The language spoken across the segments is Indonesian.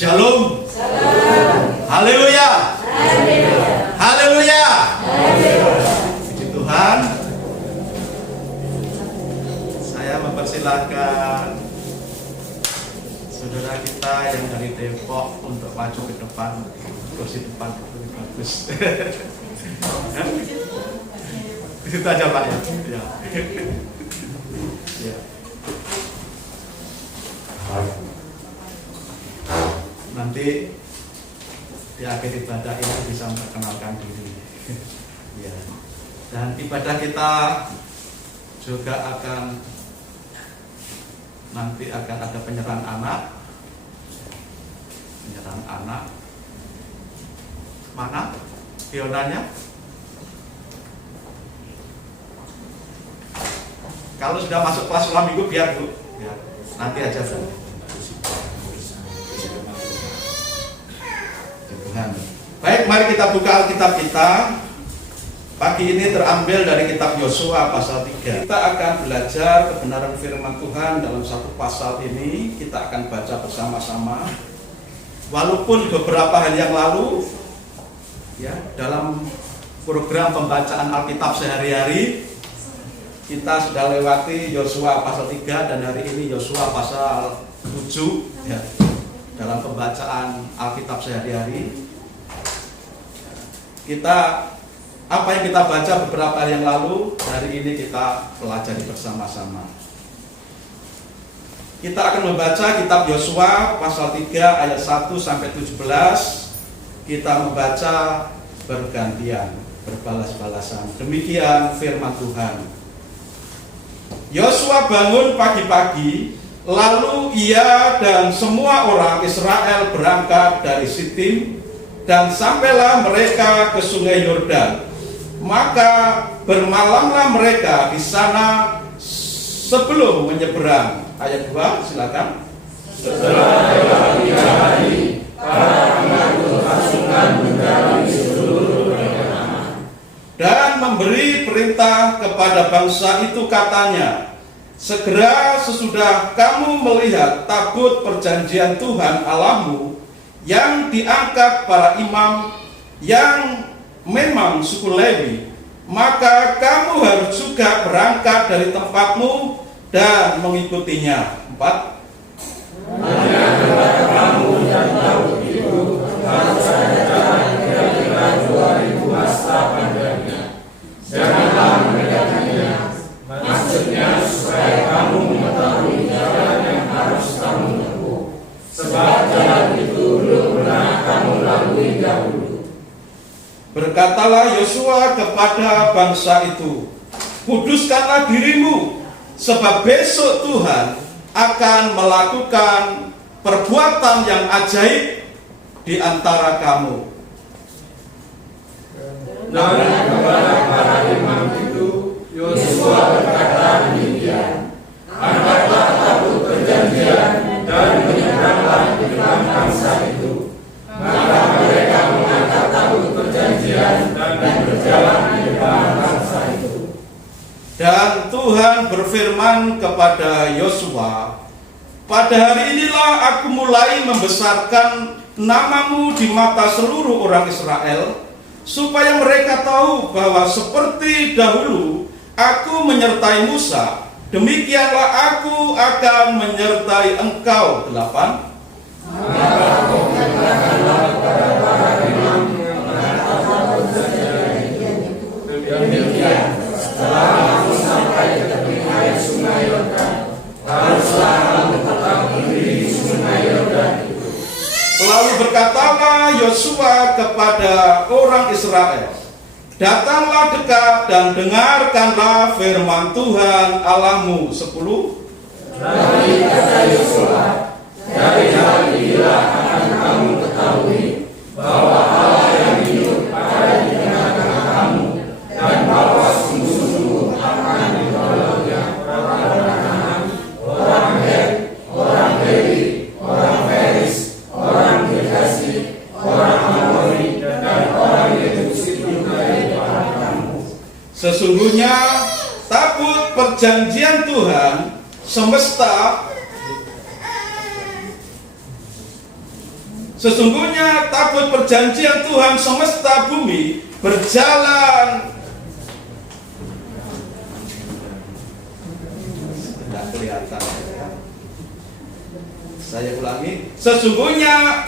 Shalom. Haleluya. Haleluya. Puji Tuhan. Saya mempersilahkan saudara kita yang dari Depok untuk maju ke depan. Kursi depan lebih bagus. Di situ aja Pak ya. Ya. Nanti di akhir ibadah ini bisa memperkenalkan diri. Ya. Dan ibadah kita juga nanti akan ada penyerahan anak. Penyerahan anak. Mana pionanya? Kalau sudah masuk kelas sekolah minggu biar Bu. Ya, nanti aja Bu. Tuhan. Baik, mari kita buka Alkitab kita. Pagi ini terambil dari kitab Yosua pasal 3. Kita akan belajar kebenaran firman Tuhan dalam satu pasal ini. Kita akan baca bersama-sama. Walaupun beberapa hari yang lalu ya, dalam program pembacaan Alkitab sehari-hari kita sudah lewati Yosua pasal 3 dan hari ini Yosua pasal 7 ya. Dalam pembacaan Alkitab sehari-hari apa yang kita baca beberapa hari yang lalu, hari ini kita pelajari bersama-sama. Kita akan membaca kitab Yosua pasal 3 ayat 1 sampai 17. Kita membaca bergantian, berbalas-balasan. Demikian firman Tuhan. Yosua bangun pagi-pagi, lalu ia dan semua orang Israel berangkat dari Sitim dan sampailah mereka ke sungai Yordan. Maka bermalamlah mereka di sana sebelum menyeberang. Ayat 2, silakan. Setelah 3 hari, para pengatur pasukan menjalani seluruh negara dan memberi perintah kepada bangsa itu, katanya, segera sesudah kamu melihat tabut perjanjian Tuhan Allahmu yang diangkat para imam yang memang suku Lewi, maka kamu harus juga berangkat dari tempatmu dan mengikutinya. 4. Hanya kepada kamu yang tahu itu harus ada jalan kira-kira 2000 masa panjangnya. Janganlah mendekatinya. Maksudnya supaya kamu mengetahui jalan yang harus kamu tempuh, sebab jalan itu belum pernah kamu lalui dahulu. Berkatalah Yosua kepada bangsa itu, kuduskanlah dirimu, sebab besok Tuhan akan melakukan perbuatan yang ajaib di antara kamu. Dan kepada para imam itu, Yosua berkata demikian, angkatlah tabut perjanjian dan menyeberanglah di depan bangsa itu. Maka mereka mengangkat tabut perjanjian dan berjalan di depan bangsa itu. Dan Tuhan berfirman kepada Yosua, pada hari inilah aku mulai membesarkan namamu di mata seluruh orang Israel, supaya mereka tahu bahwa seperti dahulu aku menyertai Musa, demikianlah aku akan menyertai engkau. 8. Maka katakanlah kepada para imam mengangkat tabut perjanjian itu. Demikian, setelah kamu sampai ke tepi air sungai Yordan, haruslah kamu tetap berdiri di sungai Yordan itu. Lalu berkatalah Yosua kepada orang Israel, datanglah dekat dan dengarkanlah firman Tuhan Allahmu. 10. Lagi kata Yosua, dari hal inilah akan kamu ketahui bahwa Allah yang hidup ada di tengah-tengah kamu, dan bahwa sungguh-sungguh akan menolongnya orang Kanaan, orang Het, orang Lewi, orang Feris, orang Girgasi, orang Amori, dan orang Yebusi juga di depan kamu. Sesungguhnya tabut perjanjian Tuhan semesta Sesungguhnya tabut perjanjian Tuhan semesta bumi berjalan. Tidak kelihatan. Saya ulangi. Sesungguhnya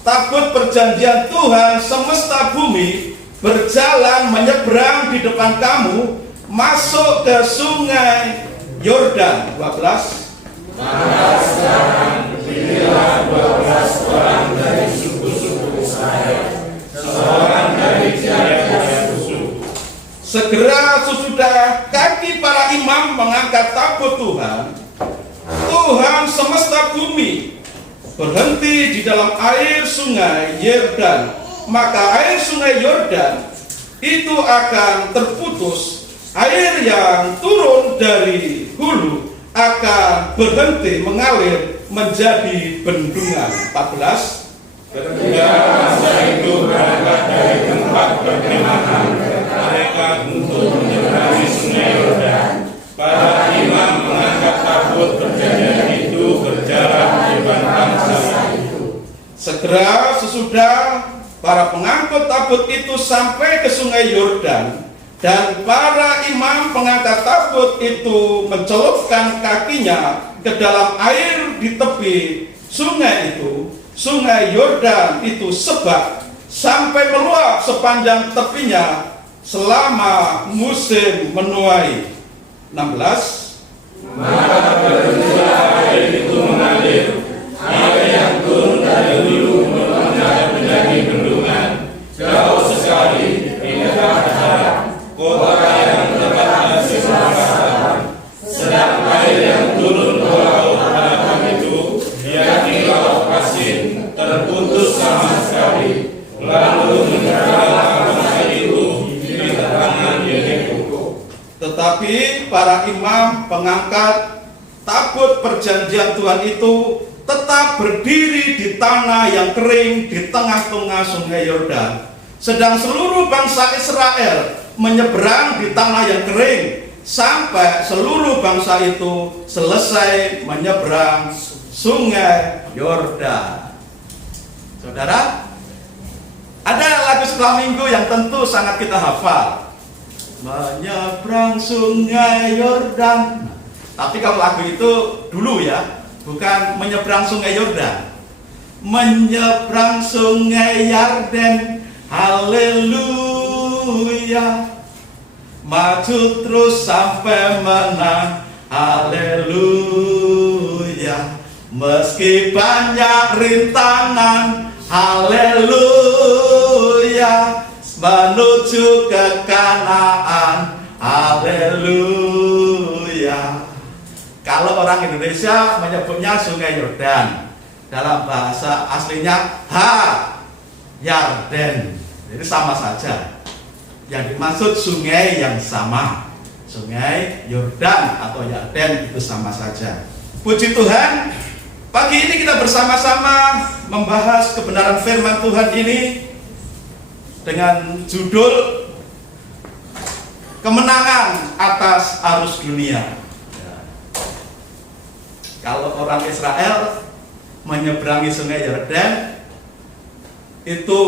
tabut perjanjian Tuhan semesta bumi berjalan menyeberang di depan kamu masuk ke sungai Yordan. 12. Maka sekarang pilihlah 12 orang dari suku-suku Israel, seorang dari tiap-tiap suku. Segera sesudah kaki para imam mengangkat tabut Tuhan, Tuhan semesta bumi berhenti di dalam air sungai Yordan. Maka air sungai Yordan itu akan terputus, air yang turun dari hulu akan berhenti mengalir menjadi bendungan. 14. Ketika masa itu berangkat dari tempat perkemahan mereka untuk menyeberangi sungai Yordan, para imam mengangkat tabut perjanjian itu berjalan di depan bangsa itu. Segera sesudah para pengangkut tabut itu sampai ke sungai Yordan, dan para imam pengangkat tabut itu mencelupkan kakinya ke dalam air di tepi sungai itu, sungai Yordan itu sebab sampai meluap sepanjang tepinya selama musim menuai. 16. Maka berhentilah air itu mengalir, air yang turun dari hulu menjadi bendungan, jauh sekali hingga ke darat kota yang mendapat hasil masakan. Sedang air yang turun ke laut belakang itu, yakni laut Asin, terputus sama sekali, lalu meninggalkan bangsa itu di tangan Yeriko. Tetapi para imam pengangkat tabut perjanjian Tuhan itu tetap berdiri di tanah yang kering di tengah-tengah sungai Yordan. Sedang seluruh bangsa Israel menyeberang di tanah yang kering sampai seluruh bangsa itu selesai menyeberang sungai Yordan. Saudara, ada lagu sekolah minggu yang tentu sangat kita hafal. Menyeberang sungai Yordan. Tapi kalau lagu itu dulu ya, bukan menyeberang sungai Yordan. Menyeberang sungai Yarden, haleluya. Maju terus sampai menang, haleluya. Meski banyak rintangan, haleluya. Menuju ke Kanaan, haleluya. Kalau orang Indonesia menyebutnya sungai Yordan, dalam bahasa aslinya Yarden. Jadi sama saja. Yang dimaksud sungai yang sama, sungai Yordan atau Yarden itu sama saja. Puji Tuhan, pagi ini kita bersama-sama membahas kebenaran firman Tuhan ini dengan judul Kemenangan atas arus dunia. Kalau orang Israel menyeberangi sungai Yordan, itu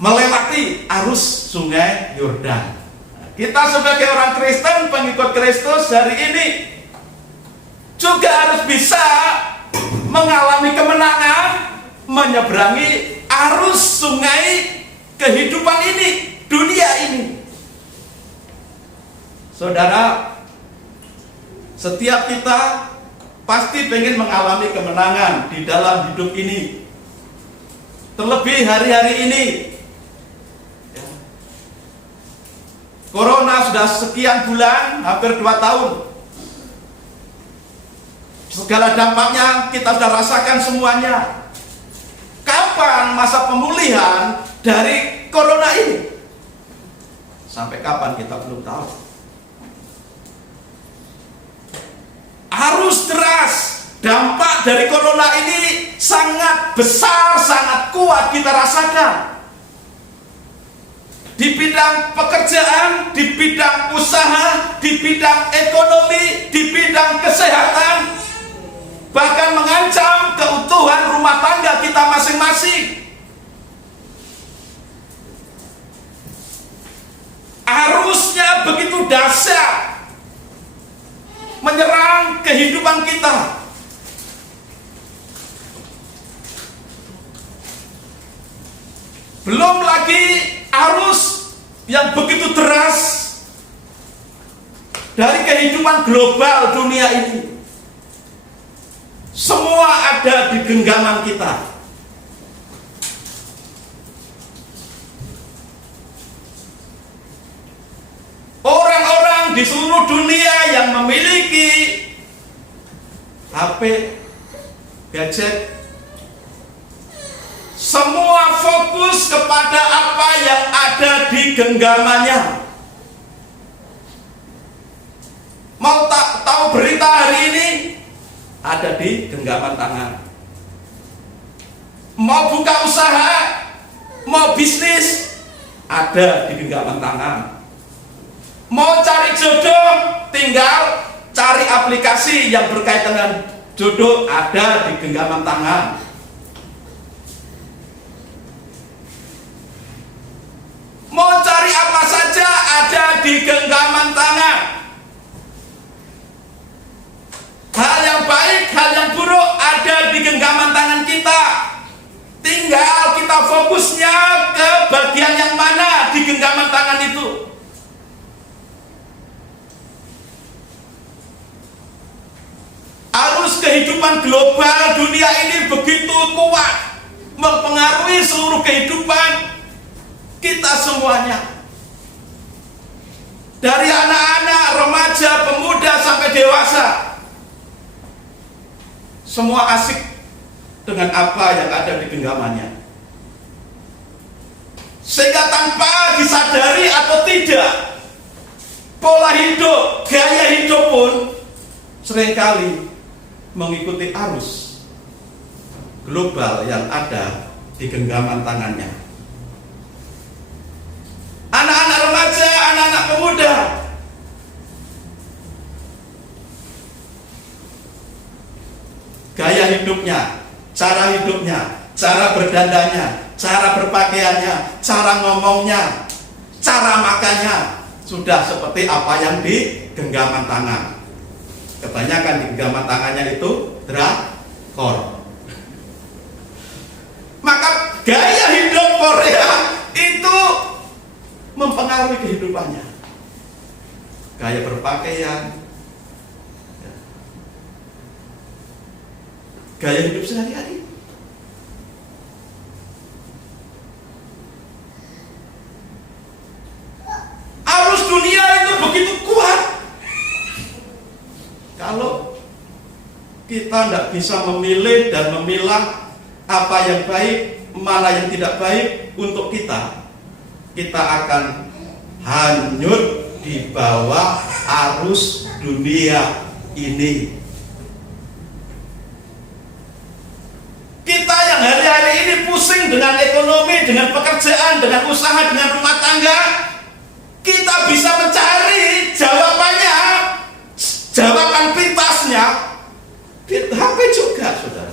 melewati arus sungai Yordan. Kita sebagai orang Kristen, pengikut Kristus hari ini juga harus bisa mengalami kemenangan menyeberangi arus sungai kehidupan ini, dunia ini. Saudara, setiap kita pasti pengen mengalami kemenangan di dalam hidup ini. Terlebih hari-hari ini, Corona sudah sekian bulan, hampir 2 tahun. Segala dampaknya kita sudah rasakan semuanya. Kapan masa pemulihan dari Corona ini? Sampai kapan kita belum tahu. Arus deras, dampak dari Corona ini sangat besar, sangat kuat kita rasakan. Di bidang pekerjaan, di bidang usaha, di bidang ekonomi, di bidang kesehatan, bahkan mengancam keutuhan rumah tangga kita masing-masing. Arusnya begitu dahsyat, menyerang kehidupan kita. Belum lagi arus yang begitu deras dari kehidupan global dunia ini. Semua ada di genggaman kita. Orang-orang di seluruh dunia yang memiliki HP, gadget, semua fokus kepada apa yang ada di genggamannya. Mau tahu berita hari ini? Ada di genggaman tangan. Mau buka usaha, mau bisnis, ada di genggaman tangan. Mau cari jodoh, tinggal cari aplikasi yang berkaitan dengan jodoh, ada di genggaman tangan. Mau cari apa saja ada di genggaman tangan. Hal yang baik, hal yang buruk ada di genggaman tangan kita. Tinggal kita fokusnya ke bagian yang mana di genggaman tangan itu. Arus kehidupan global dunia ini begitu kuat, mempengaruhi seluruh kehidupan kita semuanya. Dari anak-anak, remaja, pemuda sampai dewasa, semua asik dengan apa yang ada di genggamannya. Sehingga tanpa disadari atau tidak, pola hidup, gaya hidup pun seringkali mengikuti arus global yang ada di genggaman tangannya. Anak-anak remaja, anak-anak pemuda, gaya hidupnya, cara berdandannya, cara berpakaiannya, cara ngomongnya, cara makannya sudah seperti apa yang di genggaman tangan. Kebanyakan di genggaman tangannya itu drakor. Maka gaya hidup Korea itu mempengaruhi kehidupannya. Gaya berpakaian, gaya hidup sehari-hari. Arus dunia itu begitu kuat. Kalau kita tidak bisa memilih dan memilah apa yang baik, mana yang tidak baik untuk kita, kita akan hanyut di bawah arus dunia ini. Kita yang hari-hari ini pusing dengan ekonomi, dengan pekerjaan, dengan usaha, dengan rumah tangga, kita bisa mencari jawabannya, jawaban pintasnya di HP juga, saudara.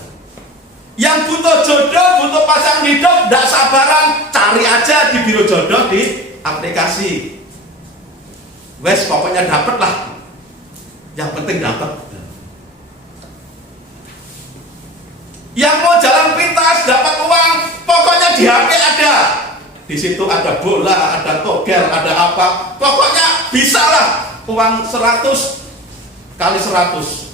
Yang butuh jodoh, butuh pasangan hidup, tidak sabaran, cari aja di biro jodoh di aplikasi. Wes pokoknya dapet lah, yang penting dapet. Yang mau jalan pintas, dapat uang, pokoknya di HP ada. Di situ ada bola, ada togel, ada apa, pokoknya bisa lah. Uang 100 kali 100.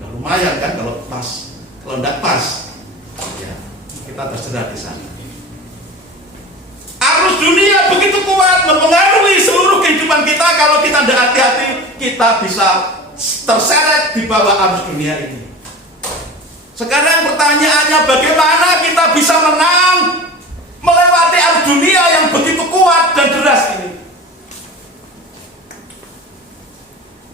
Nah, lumayan kan kalau pas. Kalau tidak pas, ya, kita terserah di sana. Arus dunia begitu kuat mempengaruhi seluruh kehidupan kita. Kalau kita tidak hati-hati, kita bisa terseret di bawah arus dunia ini. Sekarang pertanyaannya, bagaimana kita bisa menang melewati arus dunia yang begitu kuat dan deras ini?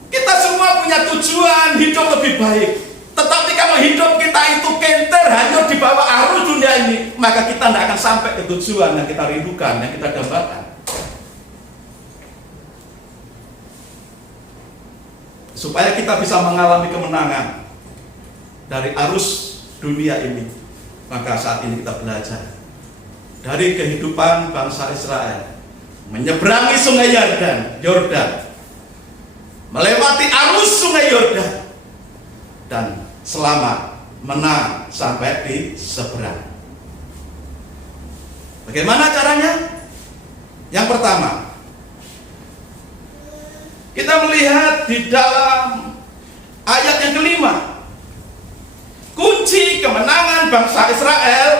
Kita semua punya tujuan hidup lebih baik. Tetapi kalau hidup kita itu kenter hanyut di bawah arus dunia ini, maka kita tidak akan sampai ke tujuan yang kita rindukan, yang kita dambakan. Supaya kita bisa mengalami kemenangan, dari arus dunia ini. Maka saat ini kita belajar dari kehidupan bangsa Israel menyeberangi sungai Yordan, melewati arus sungai Yordan, dan selamat menang sampai di seberang. Bagaimana caranya? Yang pertama, kita melihat di dalam ayat yang kelima, kunci kemenangan bangsa Israel,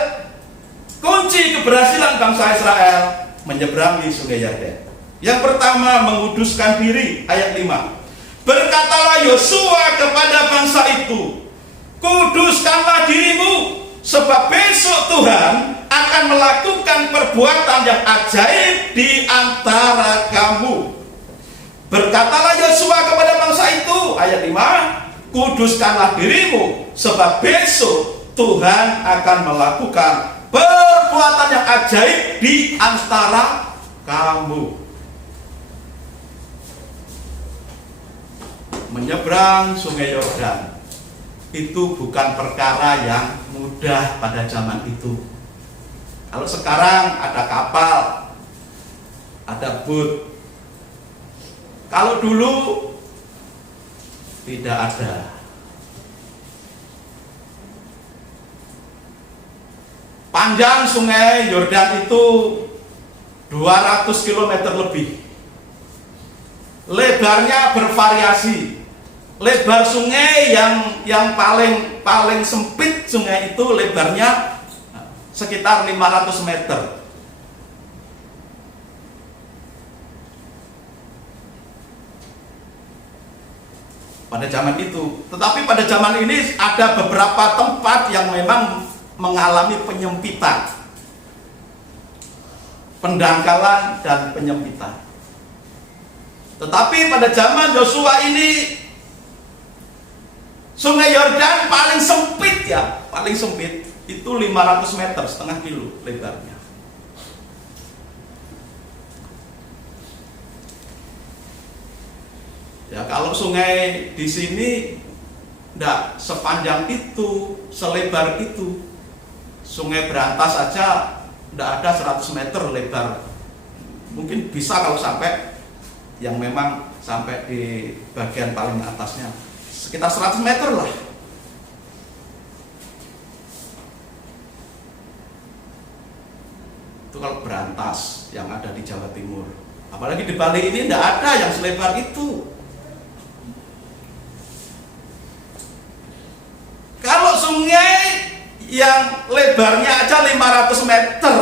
kunci keberhasilan bangsa Israel menyeberangi sungai Yordan. Yang pertama, menguduskan diri, ayat 5. Berkatalah Yosua kepada bangsa itu, kuduskanlah dirimu, sebab besok Tuhan akan melakukan perbuatan yang ajaib di antara kamu. Berkatalah Yosua kepada bangsa itu, ayat 5, kuduskanlah dirimu, sebab besok Tuhan akan melakukan perbuatan yang ajaib di antara kamu. Menyeberang sungai Yordan itu bukan perkara yang mudah pada zaman itu. Kalau sekarang ada kapal, ada boot. Kalau dulu tidak ada. Panjang sungai Yordan itu 200 km lebih. Lebarnya bervariasi. Lebar sungai yang paling sempit sungai itu lebarnya sekitar 500 meter. Pada zaman itu. Tetapi pada zaman ini ada beberapa tempat yang memang mengalami penyempitan, pendangkalan dan penyempitan. Tetapi pada zaman Yosua ini sungai Yordan paling sempit paling sempit itu 500 meter, setengah kilo lebarnya. Ya, kalau sungai di sini enggak sepanjang itu, selebar itu. Sungai Berantas saja enggak ada 100 meter lebar. Mungkin bisa kalau sampai yang memang sampai di bagian paling atasnya sekitar 100 meter lah. Itu kalau Berantas yang ada di Jawa Timur. Apalagi di Bali ini tidak ada yang selebar itu. Kalau sungai yang lebarnya aja 500 meter,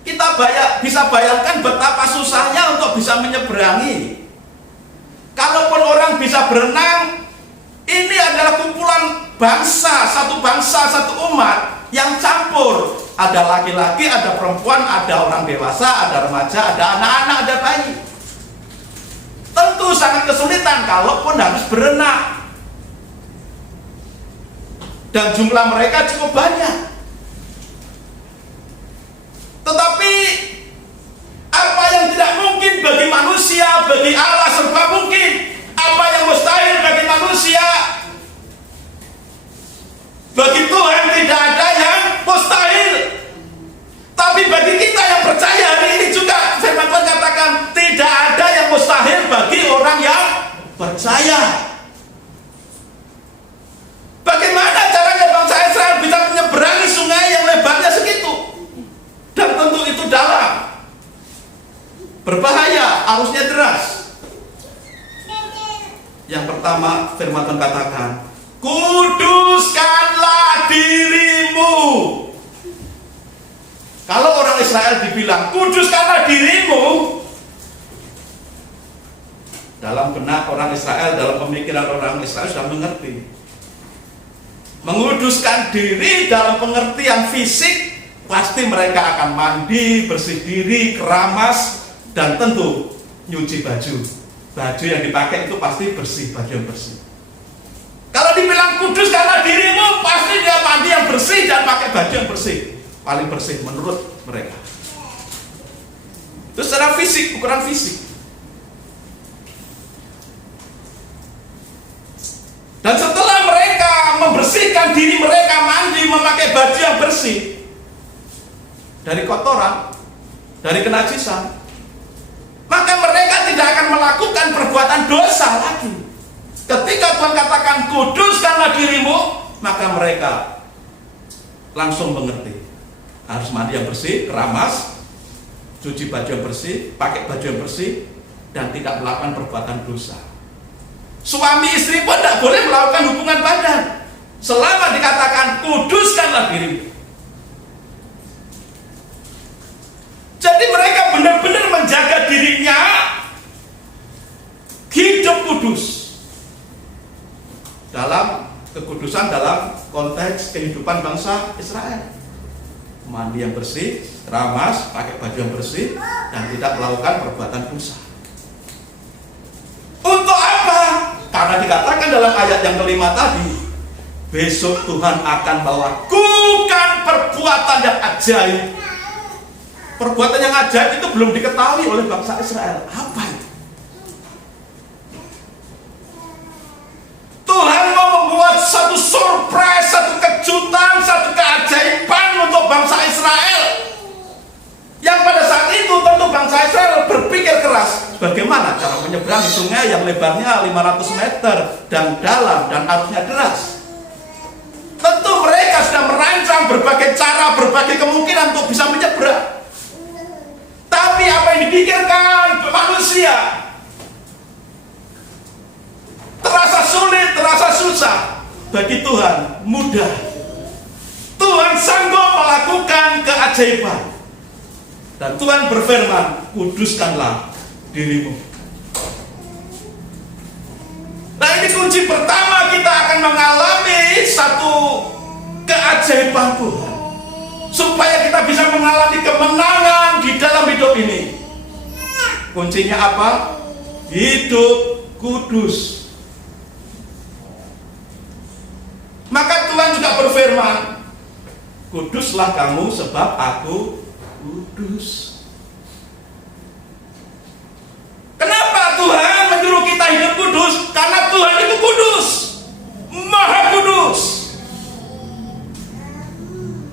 kita bisa bayangkan betapa susahnya untuk bisa menyeberangi. Kalaupun orang bisa berenang, ini adalah kumpulan bangsa, satu umat yang campur. Ada laki-laki, ada perempuan, ada orang dewasa, ada remaja, ada anak-anak, ada bayi. Tentu sangat kesulitan kalaupun harus berenang. Dan jumlah mereka cukup banyak. Tetapi apa yang tidak mungkin bagi manusia, bagi Allah serba mungkin. Apa yang mustahil bagi manusia, bagi Tuhan tidak ada yang mustahil. Tapi bagi kita yang percaya hari ini juga firman Tuhan katakan tidak ada yang mustahil bagi orang yang percaya. Bagaimana caranya bangsa Israel bisa menyeberangi sungai yang lebarnya segitu? Dan tentu itu dalam. Berbahaya, arusnya deras. Yang pertama firman Tuhan katakan, kuduskanlah dirimu. Kalau orang Israel dibilang kuduskanlah dirimu, dalam benak orang Israel, dalam pemikiran orang Israel sudah mengerti. Menguduskan diri dalam pengertian fisik, pasti mereka akan mandi, bersih diri, keramas, dan tentu nyuci baju. Baju yang dipakai itu pasti bersih, baju yang bersih. Kalau dibilang kuduskanlah dirimu, pasti dia mandi yang bersih dan pakai baju yang bersih. Paling bersih menurut mereka. Itu secara fisik, ukuran fisik. Dan setelah mereka membersihkan diri mereka, mandi, memakai baju yang bersih dari kotoran, dari kenajisan, maka mereka tidak akan melakukan perbuatan dosa lagi. Ketika Tuhan katakan kuduskanlah dirimu, maka mereka langsung mengerti harus mandi yang bersih, keramas, cuci baju yang bersih, pakai baju yang bersih, dan tidak melakukan perbuatan dosa. Suami istri pun tidak boleh melakukan hubungan badan selama dikatakan kuduskanlah dirimu. Jadi mereka benar-benar menjaga dirinya hidup kudus dalam kekudusan, dalam konteks kehidupan bangsa Israel. Mandi yang bersih, keramas, pakai baju yang bersih, dan tidak melakukan perbuatan dosa. Untuk apa? Karena dikatakan dalam ayat yang kelima tadi, besok Tuhan akan melakukan perbuatan yang ajaib. Perbuatan yang ajaib itu belum diketahui oleh bangsa Israel. Apa itu? Tuhan mau membuat satu surprise, satu kejutan, satu keajaiban untuk bangsa Israel. Yang pada saat itu tentu bangsa Israel berpikir keras, bagaimana cara menyeberangi sungai yang lebarnya 500 meter dan dalam dan arusnya deras. Tentu mereka sudah merancang berbagai cara, berbagai kemungkinan untuk bisa menyeberang. Tapi apa yang dipikirkan manusia terasa sulit, terasa susah. Bagi Tuhan mudah. Tuhan sanggup melakukan keajaiban. Dan Tuhan berfirman, kuduskanlah dirimu. Nah, ini kunci pertama, kita akan mengalami satu keajaiban Tuhan, supaya kita bisa mengalami kemenangan di dalam hidup ini. Kuncinya apa? Hidup kudus. Maka Tuhan juga berfirman, kuduslah kamu sebab aku kudus. Kenapa Tuhan menyuruh kita hidup kudus? Karena Tuhan itu kudus, maha kudus.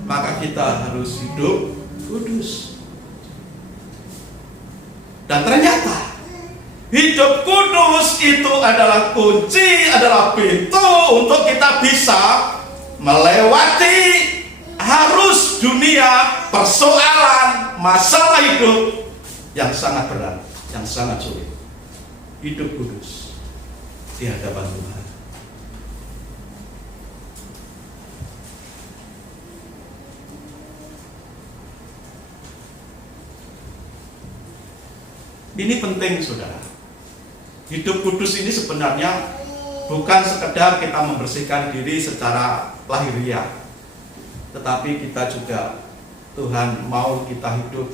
Maka kita harus hidup kudus. Dan ternyata hidup kudus itu adalah kunci, adalah pintu untuk kita bisa melewati arus dunia, persoalan, masalah hidup yang sangat berat, yang sangat sulit. Hidup kudus di hadapan Tuhan. Ini penting, saudara. Hidup kudus ini sebenarnya bukan sekedar kita membersihkan diri secara lahiriah, tetapi kita juga, Tuhan mau kita hidup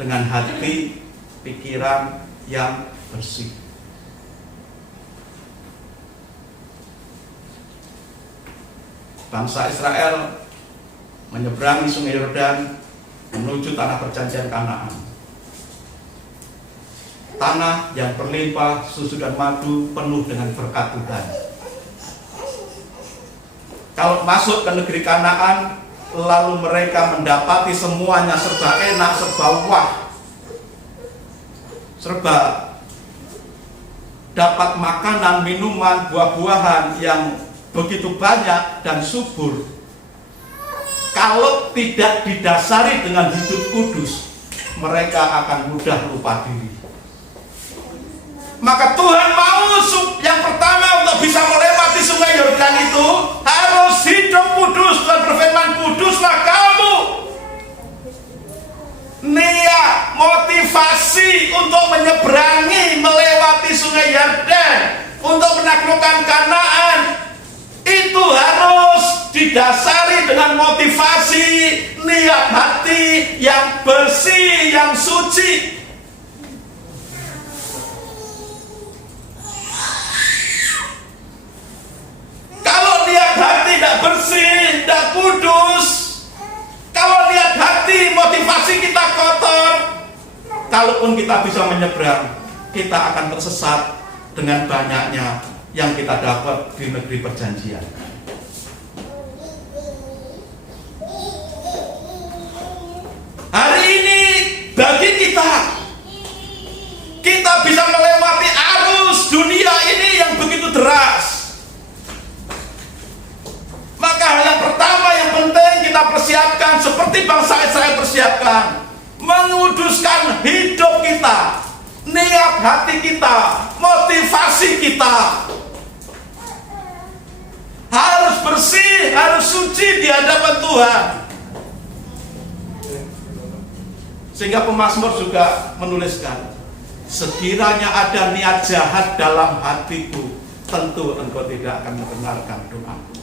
dengan hati, pikiran yang bersih. Bangsa Israel menyeberangi Sungai Yordan menuju tanah perjanjian Kanaan. Tanah yang berlimpah susu dan madu, penuh dengan berkat Tuhan. Kalau masuk ke negeri Kanaan, lalu mereka mendapati semuanya serba enak, serba wah, serba dapat makanan, minuman, buah-buahan yang begitu banyak dan subur. Kalau tidak didasari dengan hidup kudus, mereka akan mudah lupa diri. Maka Tuhan mau yang pertama untuk bisa melewati Sungai Yordan itu harus hidup kudus. Tuhan berfirman, kuduslah kamu. Niat, motivasi untuk menyeberangi, melewati Sungai Yordan, untuk menaklukkan Kanaan, itu harus didasari dengan motivasi, niat hati yang bersih, yang suci. Kalau niat hati tidak bersih, tidak kudus, kalau niat hati, motivasi kita kotor, kalaupun kita bisa menyeberang, kita akan tersesat dengan banyaknya yang kita dapat di negeri perjanjian. kuduskan hidup kita, niat hati kita, motivasi kita. Harus bersih, harus suci di hadapan Tuhan. Sehingga pemazmur juga menuliskan, sekiranya ada niat jahat dalam hatiku, tentu engkau tidak akan mendengarkan doaku.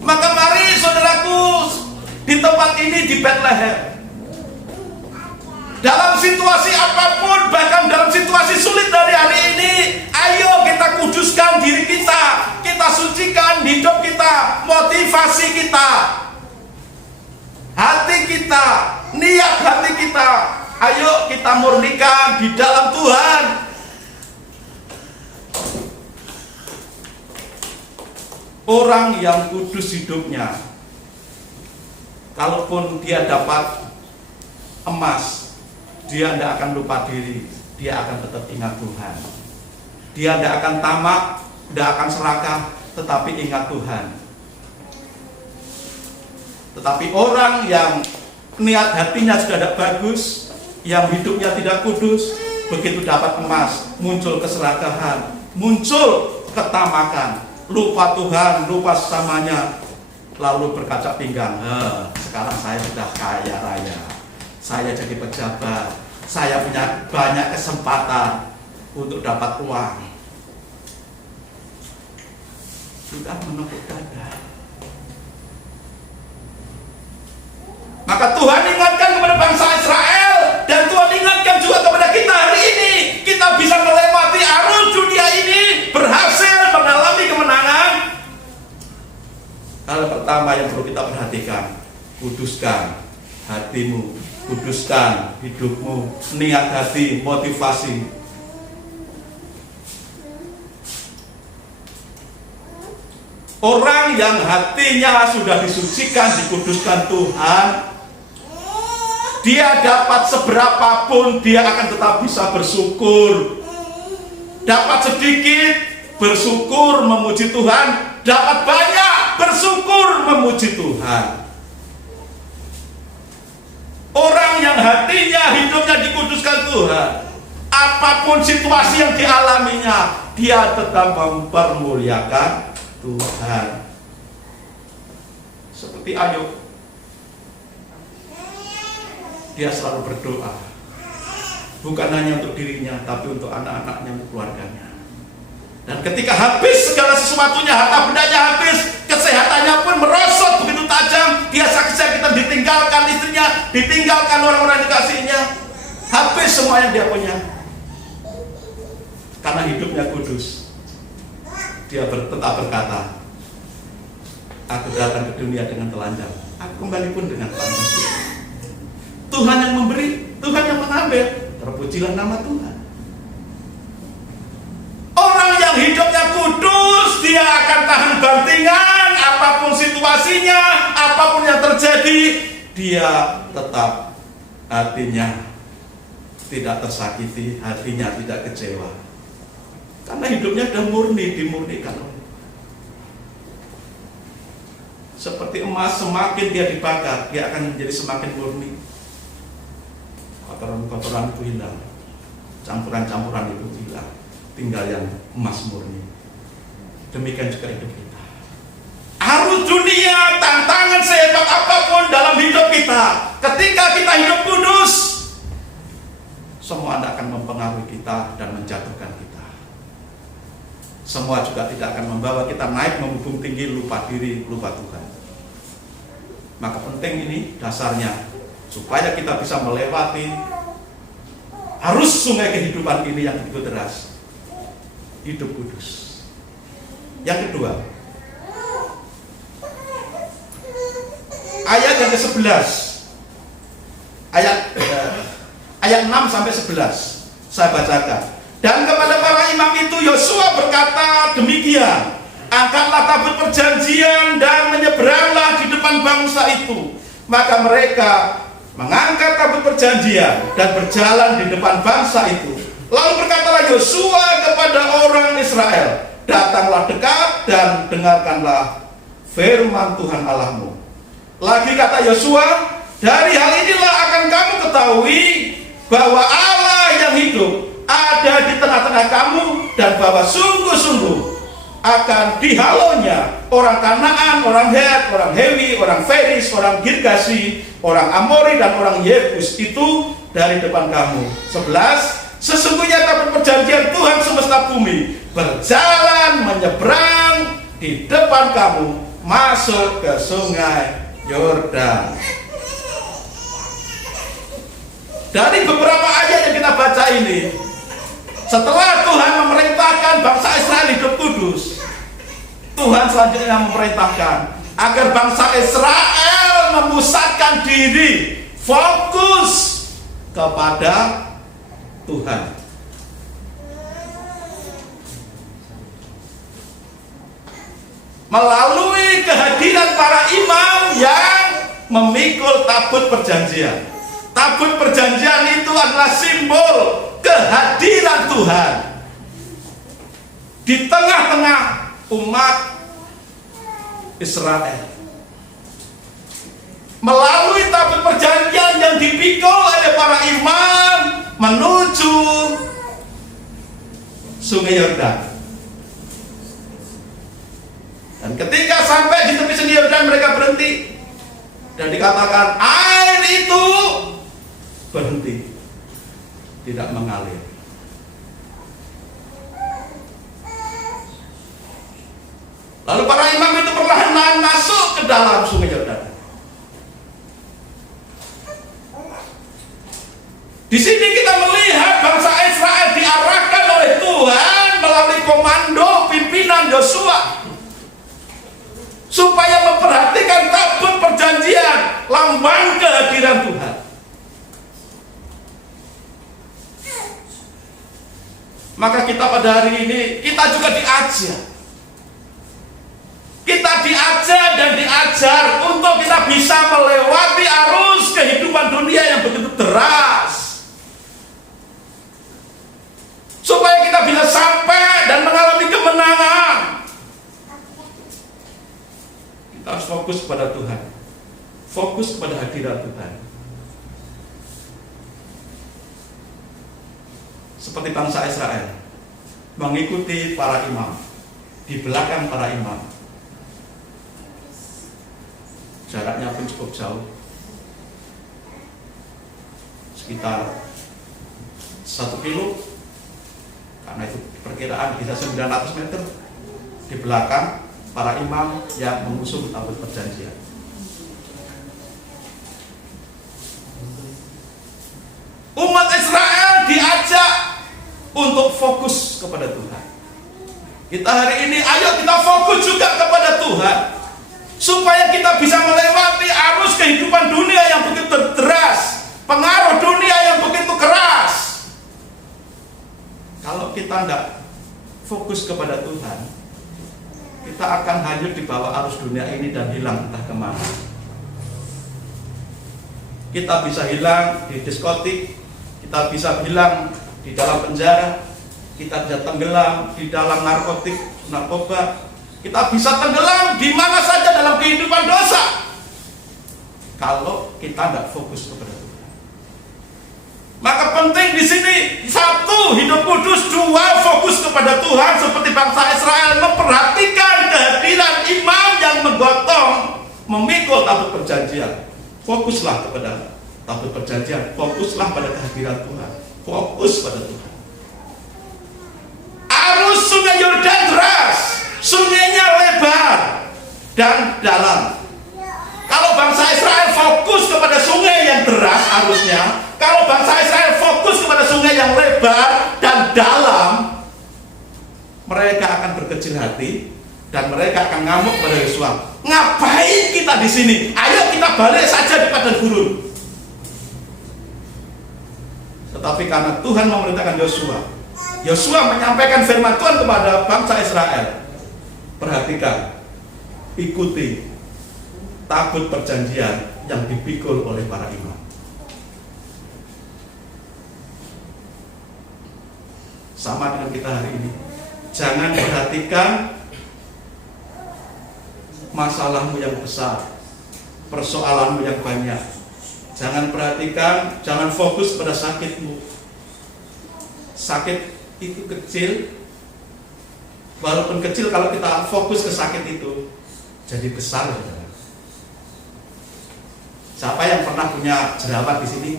Maka mari saudaraku, di tempat ini di Bethlehem, dalam situasi apapun, bahkan dalam situasi sulit dari hari ini, ayo kita kuduskan diri kita, kita sucikan hidup kita, motivasi kita, hati kita, niat hati kita. Ayo kita murnikan di dalam Tuhan. Orang yang kudus hidupnya, kalaupun dia dapat emas, dia tidak akan lupa diri, dia akan tetap ingat Tuhan. Dia tidak akan tamak, tidak akan serakah, tetapi ingat Tuhan. Tetapi orang yang niat hatinya sudah tidak bagus, yang hidupnya tidak kudus, begitu dapat emas, muncul keserakahan, muncul ketamakan, lupa Tuhan, lupa sesamanya, lalu berkaca pinggang. Sekarang saya sudah kaya raya, saya jadi pejabat, saya punya banyak kesempatan untuk dapat uang. Sudah menepuk dada. Maka Tuhan ingatkan kepada bangsa Israel, dan Tuhan ingatkan juga kepada kita hari ini. Kita bisa melewati arus dunia ini, berhasil mengalami kemenangan. Hal pertama yang perlu kita perhatikan, kuduskan hatimu, kuduskan hidupmu, niat hati, motivasi. Orang yang hatinya sudah disucikan, dikuduskan Tuhan, dia dapat seberapapun dia akan tetap bisa bersyukur. Dapat sedikit bersyukur memuji Tuhan, dapat banyak bersyukur memuji Tuhan. Orang yang hatinya, hidupnya dikuduskan Tuhan, apapun situasi yang dialaminya, dia tetap mempermuliakan Tuhan. Seperti Ayub, dia selalu berdoa, bukan hanya untuk dirinya, tapi untuk anak-anaknya, untuk keluarganya. Dan ketika habis segala sesuatunya, harta bendanya habis, kesehatannya pun merosot begitu tajam, dia sakit-sakitan, ditinggalkan istrinya, ditinggalkan orang-orang dikasihnya, habis semua yang dia punya. Karena hidupnya kudus, dia tetap berkata, aku datang ke dunia dengan telanjang, aku kembali pun dengan telanjang. Tuhan yang memberi, Tuhan yang mengambil, terpujilah nama Tuhan. Orang yang hidupnya kudus, dia akan tahan bantingan, apapun situasinya, apapun yang terjadi, dia tetap hatinya tidak tersakiti, hatinya tidak kecewa. Karena hidupnya sudah murni, dimurnikan. Seperti emas, semakin dia dibakar, dia akan menjadi semakin murni. Kotoran-kotoran itu hilang, campuran-campuran itu hilang, tinggal yang emas murni. Demikian juga hidup kita. Arus dunia, tantangan sehebat apapun dalam hidup kita, ketika kita hidup kudus, semua tidak akan mempengaruhi kita dan menjatuhkan kita. Semua juga tidak akan membawa kita naik membumbung tinggi, lupa diri, lupa Tuhan. Maka penting ini dasarnya, supaya kita bisa melewati arus sungai kehidupan ini yang begitu deras, hidup kudus. Yang kedua, ayat yang ke-11, ayat 6 sampai 11, saya bacakan. Dan kepada para imam itu Yosua berkata demikian, angkatlah tabut perjanjian dan menyeberanglah di depan bangsa itu. Maka mereka mengangkat tabut perjanjian dan berjalan di depan bangsa itu. Lalu berkatalah Yosua kepada orang Israel, datanglah dekat dan dengarkanlah firman Tuhan Allahmu. Lagi kata Yosua, dari hal inilah akan kamu ketahui bahwa Allah yang hidup ada di tengah-tengah kamu, dan bahwa sungguh-sungguh akan dihalaunya orang Kanaan, orang Het, orang Hewi, orang Feris, orang Girgasi, orang Amori, dan orang Yebus itu dari depan kamu. 11. Sesungguhnya tabut perjanjian Tuhan semesta bumi berjalan menyeberang di depan kamu masuk ke sungai Yordan. Dari beberapa ayat yang kita baca ini, setelah Tuhan memerintahkan bangsa Israel hidup kudus, Tuhan selanjutnya memerintahkan agar bangsa Israel memusatkan diri, fokus kepada Tuhan. Melalui kehadiran para imam yang memikul tabut perjanjian. Tabut perjanjian itu adalah simbol kehadiran Tuhan di tengah-tengah umat Israel. Melalui tabut perjanjian yang dipikul oleh para imam menuju sungai Yordan. Dan ketika sampai di tepi sungai Yordan, mereka berhenti dan dikatakan air itu berhenti, tidak mengalir. Lalu para imam itu perlahan-lahan masuk ke dalam sungai Yordan. Di sini kita melihat bangsa Israel diarahkan oleh Tuhan melalui komando pimpinan Yosua supaya memperhatikan tabut perjanjian, lambang kehadiran Tuhan. Maka kita pada hari ini, kita juga diajar. Kita diajar dan diajar untuk kita bisa melewati arus kehidupan dunia yang begitu deras, supaya kita bisa sampai dan mengalami kemenangan. Kita harus fokus kepada Tuhan, fokus kepada hadirat Tuhan. Seperti bangsa Israel mengikuti para imam, di belakang para imam. Jaraknya pun cukup jauh, sekitar 1 kilo, karena itu perkiraan bisa 900 meter di belakang para imam yang mengusung tabut perjanjian. Umat Israel diajak untuk fokus kepada Tuhan. Kita hari ini, ayo kita fokus juga kepada Tuhan, supaya kita bisa melewati arus kehidupan dunia yang begitu deras, pengaruh dunia yang begitu keras. Kalau kita tidak fokus kepada Tuhan, kita akan hanyut di bawah arus dunia ini dan hilang entah kemana. Kita bisa hilang di diskotik, kita bisa hilang di dalam penjara, kita bisa tenggelam di dalam narkoba, kita bisa tenggelam di mana saja dalam kehidupan dosa kalau kita tidak fokus kepada Tuhan. Maka penting di sini, 1, hidup kudus, 2, fokus kepada Tuhan seperti bangsa Israel, memperhatikan kehadiran imam yang menggotong, memikul tabut perjanjian. Fokuslah kepada tabut perjanjian, fokuslah pada kehadiran Tuhan, fokus pada Tuhan. Arus sungai Yordan deras, sungainya lebar dan dalam. Kalau bangsa Israel fokus kepada sungai yang deras arusnya, kalau bangsa Israel fokus kepada sungai yang lebar dan dalam, mereka akan berkecil hati dan mereka akan ngamuk pada Yosua. Ngapain kita di sini? Ayo kita balik saja di padang gurun. Tetapi karena Tuhan memerintahkan Yosua, Yosua menyampaikan firman Tuhan kepada bangsa Israel. Perhatikan, ikuti tabut perjanjian yang dipikul oleh para imam. Sama dengan kita hari ini. Jangan perhatikan masalahmu yang besar, persoalanmu yang banyak. Jangan perhatikan, jangan fokus pada sakitmu. Sakit itu kecil, walaupun kecil kalau kita fokus ke sakit itu jadi besar. Siapa yang pernah punya jerawat di sini?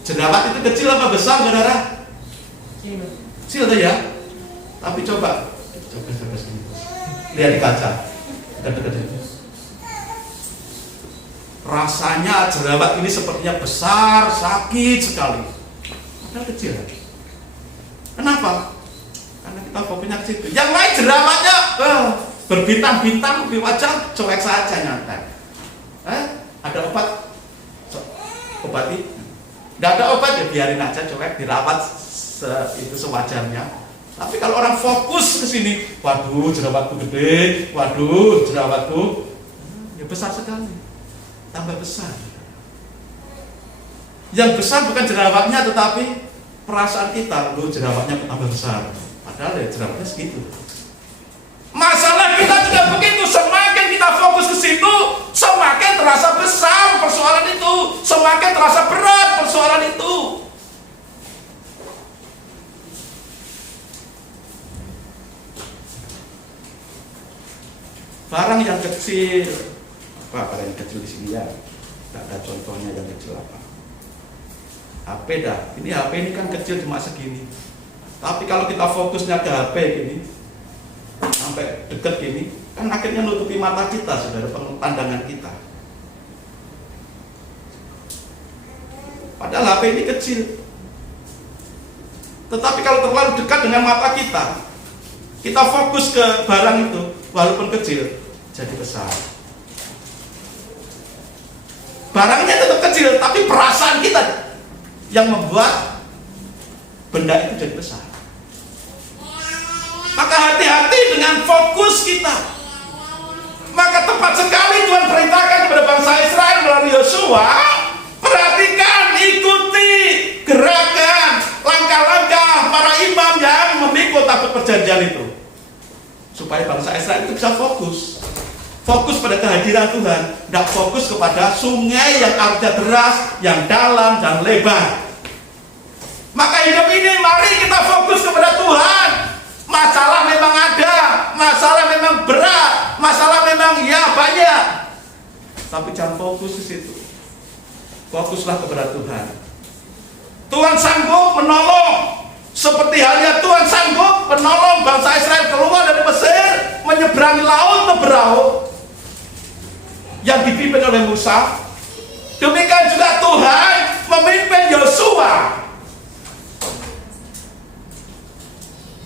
Jerawat itu kecil apa besar, saudara? Kecil tuh ya. Tapi coba sini. Lihat di kaca. Dekat-dekat. Rasanya jerawat ini sepertinya besar, sakit sekali. Padahal kecil. Kenapa? Karena kita fokusnya ke situ. Yang lain jerawatnya berbintang-bintang di wajah, cuek saja nyantai. Ada obat? Obati? Tidak ada obat, ya biarin aja cuek, dirawat itu sewajarnya. Tapi kalau orang fokus ke sini, waduh jerawatku gede, waduh jerawatku ya besar sekali, tambah besar. Yang besar bukan jerawatnya, tetapi perasaan kita, loh jerawatnya tambah besar. Padahal ya jerawatnya segitu. Masalah kita juga begitu, semakin kita fokus ke situ, semakin terasa besar persoalan itu, semakin terasa berat persoalan itu. Barang yang kecil, barang yang kecil di sini ya, tidak ada contohnya yang kecil apa. HP dah, ini HP ini kan kecil cuma segini. Tapi kalau kita fokusnya ke HP gini, sampai deket gini, kan akhirnya nutupi mata kita, saudara, pandangan kita. Padahal HP ini kecil. Tetapi kalau terlalu dekat dengan mata kita fokus ke barang itu, walaupun kecil, jadi besar. Barangnya tetap kecil, tapi perasaan kita yang membuat benda itu jadi besar. Maka hati-hati dengan fokus kita. Maka tepat sekali Tuhan perintahkan kepada bangsa Israel melalui Yosua, perhatikan, ikuti gerakan, langkah-langkah para imam yang memikul tabut perjanjian itu, supaya bangsa Israel itu bisa fokus pada kehadiran Tuhan, tidak fokus kepada sungai yang arusnya deras, yang dalam dan lebar. Maka hidup ini mari kita fokus kepada Tuhan. Masalah memang ada, masalah memang berat, masalah memang ya banyak, tapi jangan fokus ke situ. Fokuslah kepada Tuhan. Tuhan sanggup menolong, seperti halnya Tuhan sanggup menolong bangsa Israel keluar dari Mesir, menyeberangi laut Teberau yang dipimpin oleh Musa. Demikian juga Tuhan memimpin Yosua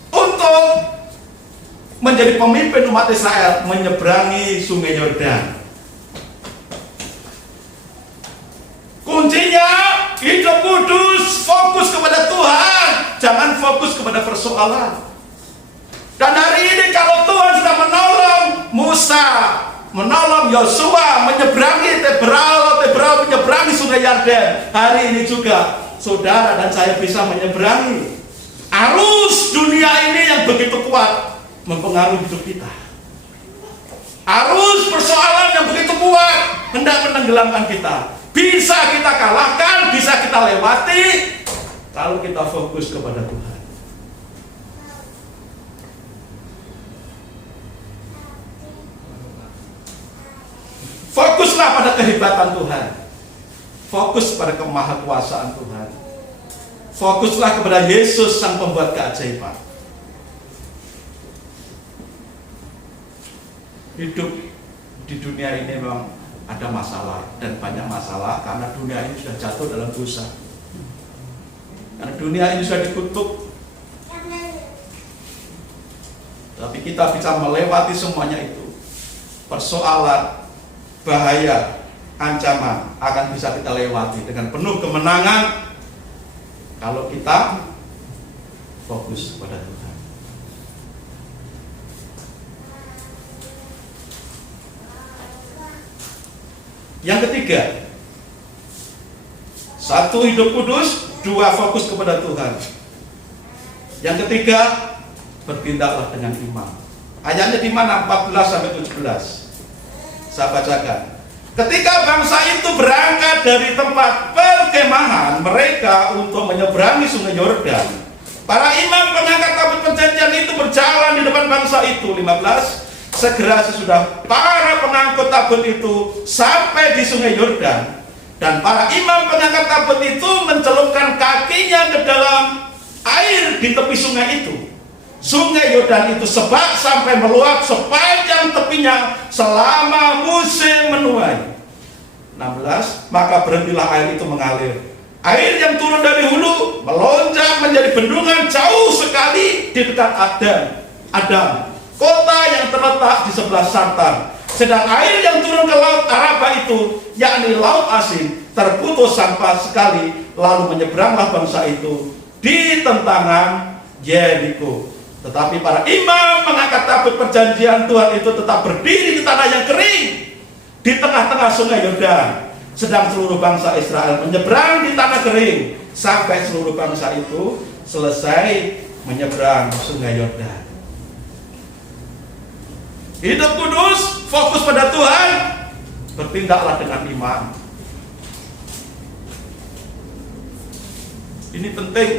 untuk menjadi pemimpin umat Israel menyeberangi sungai Yordan. Kuncinya hidup kudus, fokus kepada Tuhan, jangan fokus kepada persoalan. Dan hari ini kalau Tuhan sudah menolong Musa, menolong Yosua menyeberangi Teberau menyeberangi sungai Yordan, hari ini juga saudara dan saya bisa menyeberangi arus dunia ini yang begitu kuat mempengaruhi hidup kita. Arus persoalan yang begitu kuat hendak menenggelamkan kita. Bisa kita kalahkan, bisa kita lewati kalau kita fokus kepada Tuhan. Fokuslah pada kehebatan Tuhan. Fokus pada kemahakuasaan Tuhan. Fokuslah kepada Yesus sang pembuat keajaiban. Hidup di dunia ini memang ada masalah, dan banyak masalah karena dunia ini sudah jatuh dalam dosa. Karena dunia ini sudah dikutuk. Tapi kita bisa melewati semuanya itu. Persoalan, bahaya, ancaman akan bisa kita lewati dengan penuh kemenangan kalau kita fokus pada Tuhan. Yang ketiga, satu, hidup kudus. Dua, fokus kepada Tuhan. Yang ketiga, bertindaklah dengan iman. Ayatnya di mana? 14-17. Saya bacakan. Ketika bangsa itu berangkat dari tempat perkemahan mereka untuk menyeberangi sungai Yordan, para imam pengangkat tabut perjanjian itu berjalan di depan bangsa itu. 15. Segera sesudah para pengangkut tabut itu sampai di sungai Yordan, dan para imam pengangkat tabut itu mencelupkan kakinya ke dalam air di tepi sungai itu. Sungai Yordan itu sebab sampai meluap sepanjang tepinya selama musim menuai. 16. Maka berhentilah air itu mengalir. Air yang turun dari hulu melonjak menjadi bendungan jauh sekali di dekat Adam, kota yang terletak di sebelah Sartan. Sedang air yang turun ke laut Araba itu, yakni laut asin, terputus sampai sekali, lalu menyeberanglah bangsa itu di tentangan Yeriko. Tetapi para imam mengangkat tabut perjanjian Tuhan itu tetap berdiri di tanah yang kering di tengah-tengah sungai Yordan. Sedang seluruh bangsa Israel menyeberang di tanah kering sampai seluruh bangsa itu selesai menyeberang sungai Yordan. Hidup kudus, fokus pada Tuhan, bertindaklah dengan iman. Ini penting.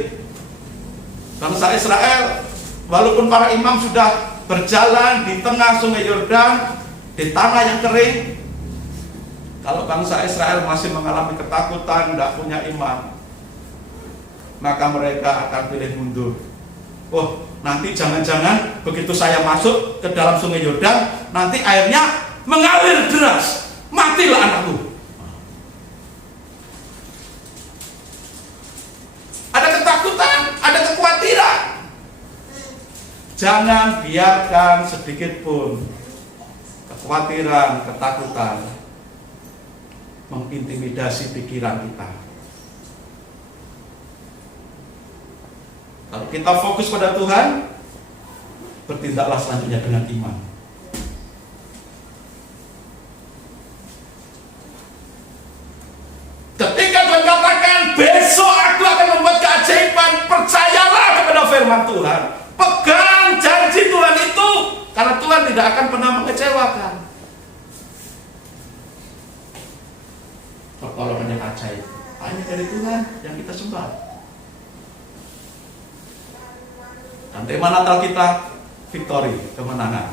Bangsa Israel, walaupun para imam sudah berjalan di tengah sungai Yordan, di tanah yang kering, kalau bangsa Israel masih mengalami ketakutan, tidak punya iman, maka mereka akan pilih mundur. Oh, nanti jangan-jangan begitu saya masuk ke dalam sungai Yordan, nanti airnya mengalir deras, matilah anakku. Ada ketakutan, ada kekhawatiran. Jangan biarkan sedikit pun kekhawatiran, ketakutan mengintimidasi pikiran kita. Kalau kita fokus pada Tuhan, bertindaklah selanjutnya dengan iman. Ketika Tuhan katakan, besok aku akan membuat keajaiban, percayalah kepada firman Tuhan. Pegang janji Tuhan itu, karena Tuhan tidak akan pernah mengecewakan. Pertolongan yang ajaib hanya dari Tuhan yang kita sembah. Dan tema Natal kita, victory, kemenangan.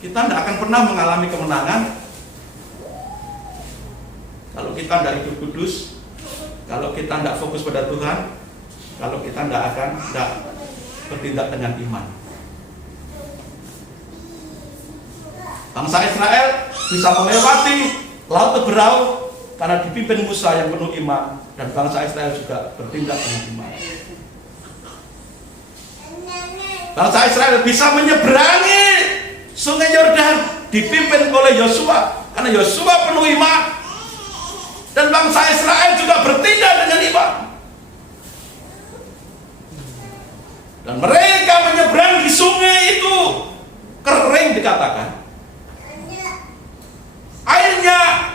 Kita tidak akan pernah mengalami kemenangan kalau kita tidak hidup kudus, kalau kita tidak fokus pada Tuhan, kalau kita tidak bertindak dengan iman. Bangsa Israel bisa melewati laut Teberau karena dipimpin Musa yang penuh iman, dan bangsa Israel juga bertindak dengan iman. Bangsa Israel bisa menyeberangi sungai Yordan dipimpin oleh Yosua karena Yosua penuh iman, dan bangsa Israel juga bertindak dengan iman. Dan mereka menyeberang di sungai itu kering dikatakan. Airnya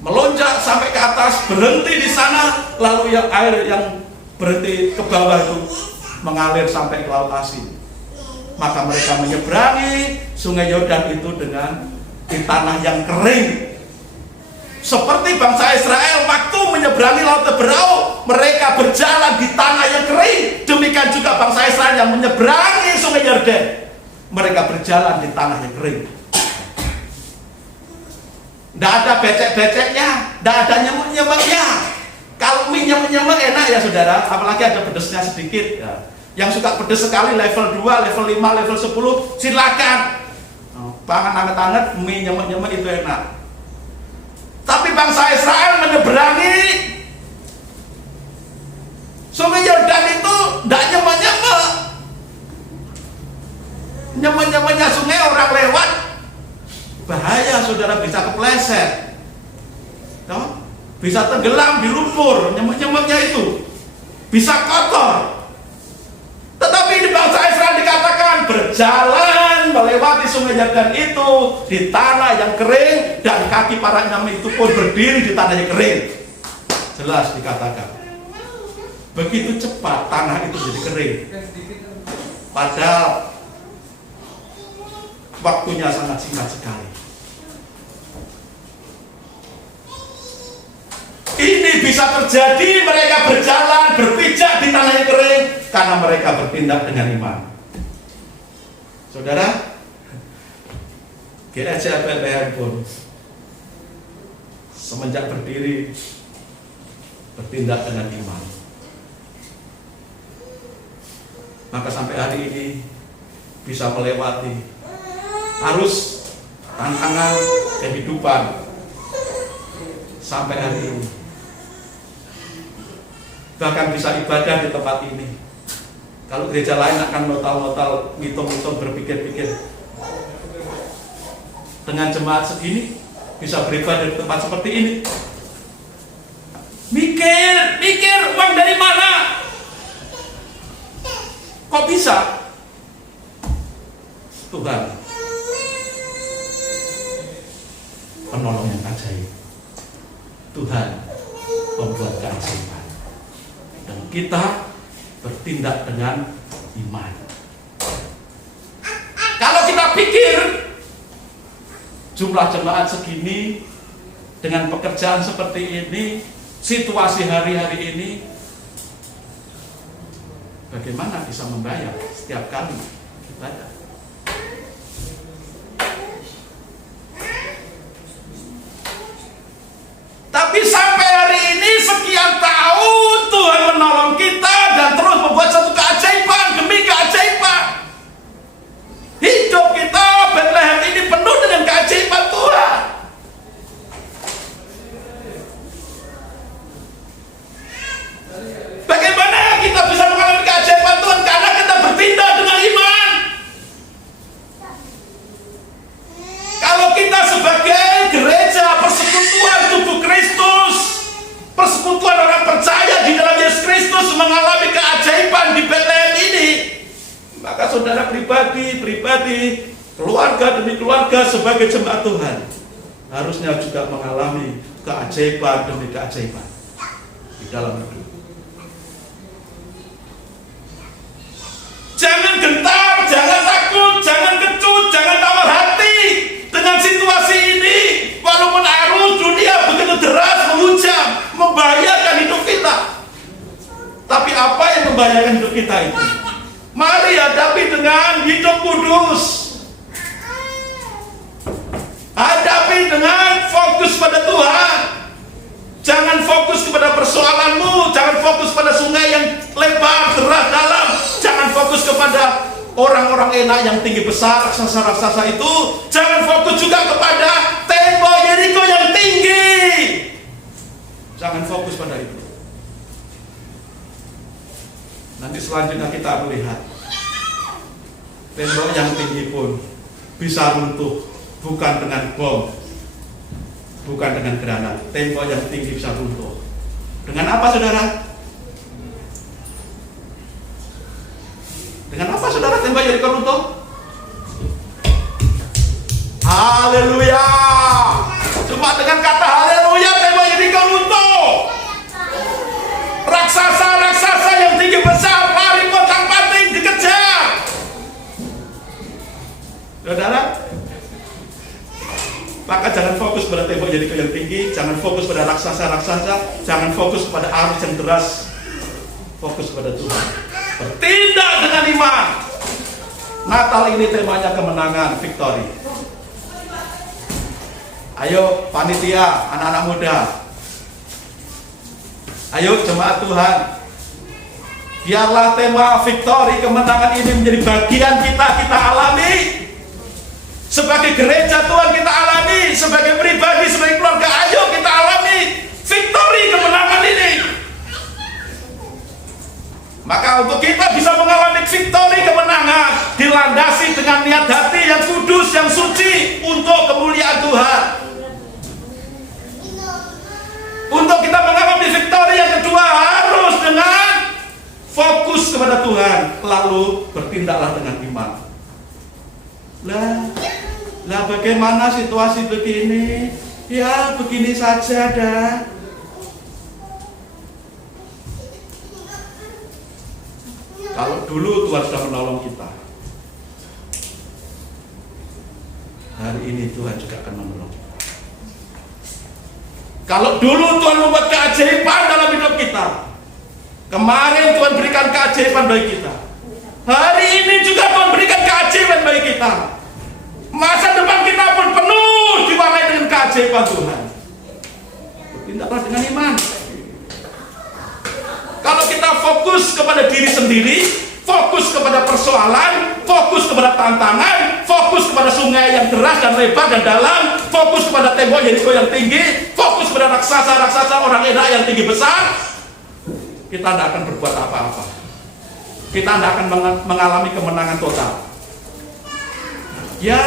melonjak sampai ke atas, berhenti di sana, lalu yang air yang berhenti ke bawah itu mengalir sampai ke laut asin. Maka mereka menyeberangi sungai Yordan itu dengan di tanah yang kering. Seperti bangsa Israel waktu menyeberangi laut Teberau, mereka berjalan di tanah yang kering. Demikian juga bangsa Israel yang menyeberangi sungai Yordan, mereka berjalan di tanah yang kering. Tidak ada becek-beceknya, tidak ada nyemuk-nyemuknya. Kalau mie nyemuk-nyemuk enak ya saudara, apalagi ada pedesnya sedikit ya. Yang suka pedes sekali level 2, level 5, level 10, silakan. Pangan anget-anget, mie nyemuk-nyemuk itu enak. Tapi bangsa Israel menyeberangi sungai Yordan itu tidak nyemuk-nyemuk. Nyemuk-nyemuknya sungai, orang lewat bahaya, saudara, bisa kepleset, bisa tenggelam di lumpur, nyemuk-nyemuknya itu bisa kotor. Tetapi di bangsa Israel dikatakan berjalan melewati sungai Yordan itu di tanah yang kering, dan kaki para imam itu pun berdiri di tanah yang kering. Jelas dikatakan begitu cepat tanah itu jadi kering. Padahal waktunya sangat singkat sekali. Ini bisa terjadi mereka berjalan, berpijak di tanah yang kering karena mereka bertindak dengan iman. Saudara, GRJ Bethlehem pun semenjak berdiri bertindak dengan iman. Maka sampai hari ini bisa melewati arus tantangan kehidupan sampai hari ini. Bahkan bisa ibadah di tempat ini. Kalau gereja lain akan notal-notal, ngitung-ngitung, berpikir-pikir. Dengan jemaat segini bisa beribadah di tempat seperti ini. Mikir uang dari mana? Kok bisa? Tuhan penolong yang ajaib. Tuhan membuat keajaiban. Dan kita bertindak dengan iman. Kalau kita pikir jumlah jemaat segini dengan pekerjaan seperti ini, situasi hari-hari ini, bagaimana bisa membayar setiap kali ibadah? Tapi sampai hari ini sekian tahun Tuhan menolong kita dan terus membuat satu keajaiban demi keajaiban. Hidup kita Bethlehem ini penuh dengan keajaiban Tuhan. Bagaimana kita bisa mengalami keajaiban Tuhan? Karena kita bertindak dengan iman. Kalau kita sebagai gereja persekutuan tubuh Kristus, persekutuan orang percaya di dalam Yesus Kristus mengalami keajaiban di Bethlehem ini, maka saudara pribadi, keluarga demi keluarga sebagai jemaat Tuhan harusnya juga mengalami keajaiban demi keajaiban di dalam hidup. Jangan gentar, jangan takut, jangan kecut, jangan tawar hati dengan situasi ini. Walaupun arus dunia begitu deras menghujam, membahayakan hidup kita. Tapi apa yang membahayakan hidup kita itu? Mari hadapi dengan hidup kudus. Hadapi dengan fokus pada Tuhan. Jangan fokus kepada persoalanmu, jangan fokus pada sungai yang lebar, deras, dalam. Jangan fokus kepada orang-orang enak yang tinggi besar, raksasa-raksasa itu. Jangan fokus juga kepada tembok Yeriko yang tinggi. Jangan fokus pada itu. Nanti selanjutnya kita melihat tembok yang tinggi pun bisa runtuh, bukan dengan bom, bukan dengan granat. Tembok yang tinggi bisa runtuh. Dengan apa, saudara? Dengan apa, saudara, tembok Yeriko runtuh? Haleluya! Cuma dengan kata haleluya tembok Yeriko runtuh. Raksasa-raksasa yang tinggi besar lari pontang-panting dikejar. Saudara, maka jangan fokus pada tembok Yeriko yang tinggi, jangan fokus pada raksasa-raksasa, jangan fokus pada arus yang deras. Fokus pada Tuhan. Bertindak dengan iman. Natal ini temanya kemenangan, victory. Ayo panitia, anak-anak muda. Ayo jemaat Tuhan. Biarlah tema victory, kemenangan ini menjadi bagian kita alami. Sebagai gereja Tuhan kita alami, sebagai pribadi, sebagai keluarga, ayo kita alami victory, kemenangan ini. Maka untuk kita bisa mengalami victory, kemenangan, dilandasi dengan niat hati yang kudus, yang suci untuk kemuliaan Tuhan. Untuk kita mengalami victory yang kedua harus dengan fokus kepada Tuhan, lalu bertindaklah dengan iman. Lah bagaimana situasi begini? Ya begini saja dah. Kalau dulu Tuhan sudah menolong kita, ini Tuhan juga akan menolong. Kalau dulu Tuhan membuat keajaiban dalam hidup kita, kemarin Tuhan berikan keajaiban bagi kita, hari ini juga Tuhan berikan keajaiban bagi kita. Masa depan kita pun penuh diwarnai dengan keajaiban Tuhan. Bertindaklah dengan iman. Kalau kita fokus kepada diri sendiri, fokus kepada persoalan, fokus kepada tantangan, fokus kepada sungai yang deras dan lebar dan dalam, fokus kepada tembok Yeriko yang tinggi, fokus kepada raksasa-raksasa orang enak yang tinggi besar, kita tidak akan berbuat apa-apa. Kita tidak akan mengalami kemenangan total. Ya,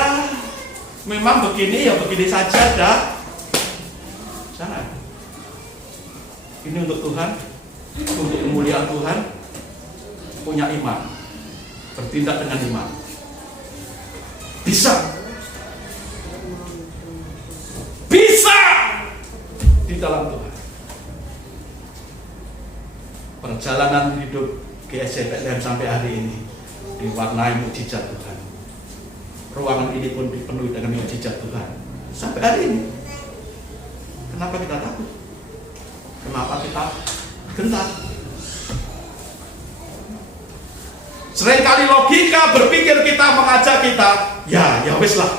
memang begini ya begini saja dah. Jangan. Ini untuk Tuhan, untuk kemuliaan Tuhan. Punya iman, bertindak dengan iman, bisa di dalam Tuhan. Perjalanan hidup GSC Bethlehem sampai hari ini diwarnai mukjizat Tuhan. Ruangan ini pun dipenuhi dengan mukjizat Tuhan sampai hari ini. Kenapa kita takut? Kenapa kita gentar? Seringkali logika berpikir kita mengajak kita, ya wis lah.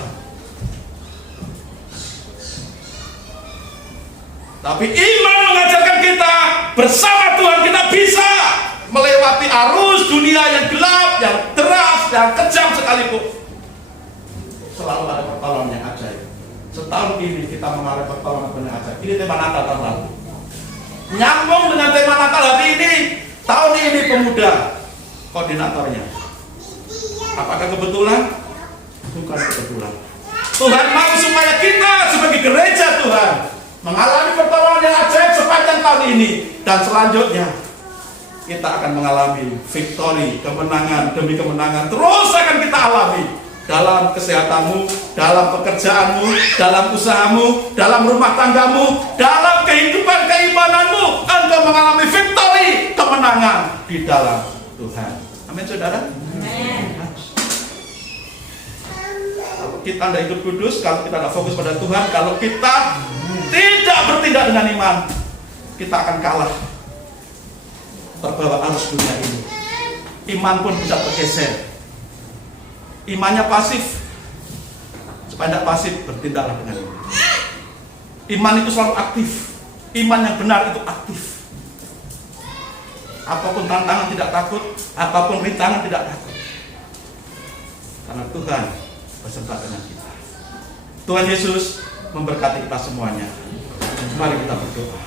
Tapi iman mengajarkan kita bersama Tuhan kita bisa melewati arus dunia yang gelap, yang deras, yang kejam sekalipun. Selalu ada pertolongan yang ajaib. Setahun ini kita mengalami pertolongan yang ajaib. Ini tema Natal tahun lalu. Nyambung dengan tema Natal hari ini. Tahun ini pemuda koordinatornya. Apakah kebetulan? Bukan kebetulan. Tuhan mau supaya kita sebagai gereja Tuhan mengalami pertolongan yang ajaib sepanjang tahun ini dan selanjutnya kita akan mengalami victory, kemenangan demi kemenangan terus akan kita alami dalam kesehatanmu, dalam pekerjaanmu, dalam usahamu, dalam rumah tanggamu, dalam kehidupan keimananmu. Engkau mengalami victory, kemenangan di dalam Tuhan. Amin, saudara. Amin. Kalau kita tidak hidup kudus, kalau kita tidak fokus pada Tuhan, kalau kita tidak bertindak dengan iman, kita akan kalah terbawa arus dunia ini. Iman pun bisa tergeser. Imannya pasif. Supaya tidak pasif, bertindaklah dengan iman. Iman itu selalu aktif. Iman yang benar itu aktif. Apapun tantangan tidak takut, apapun rintangan tidak takut. Karena Tuhan beserta dengan kita. Tuhan Yesus memberkati kita semuanya. Mari kita berdoa.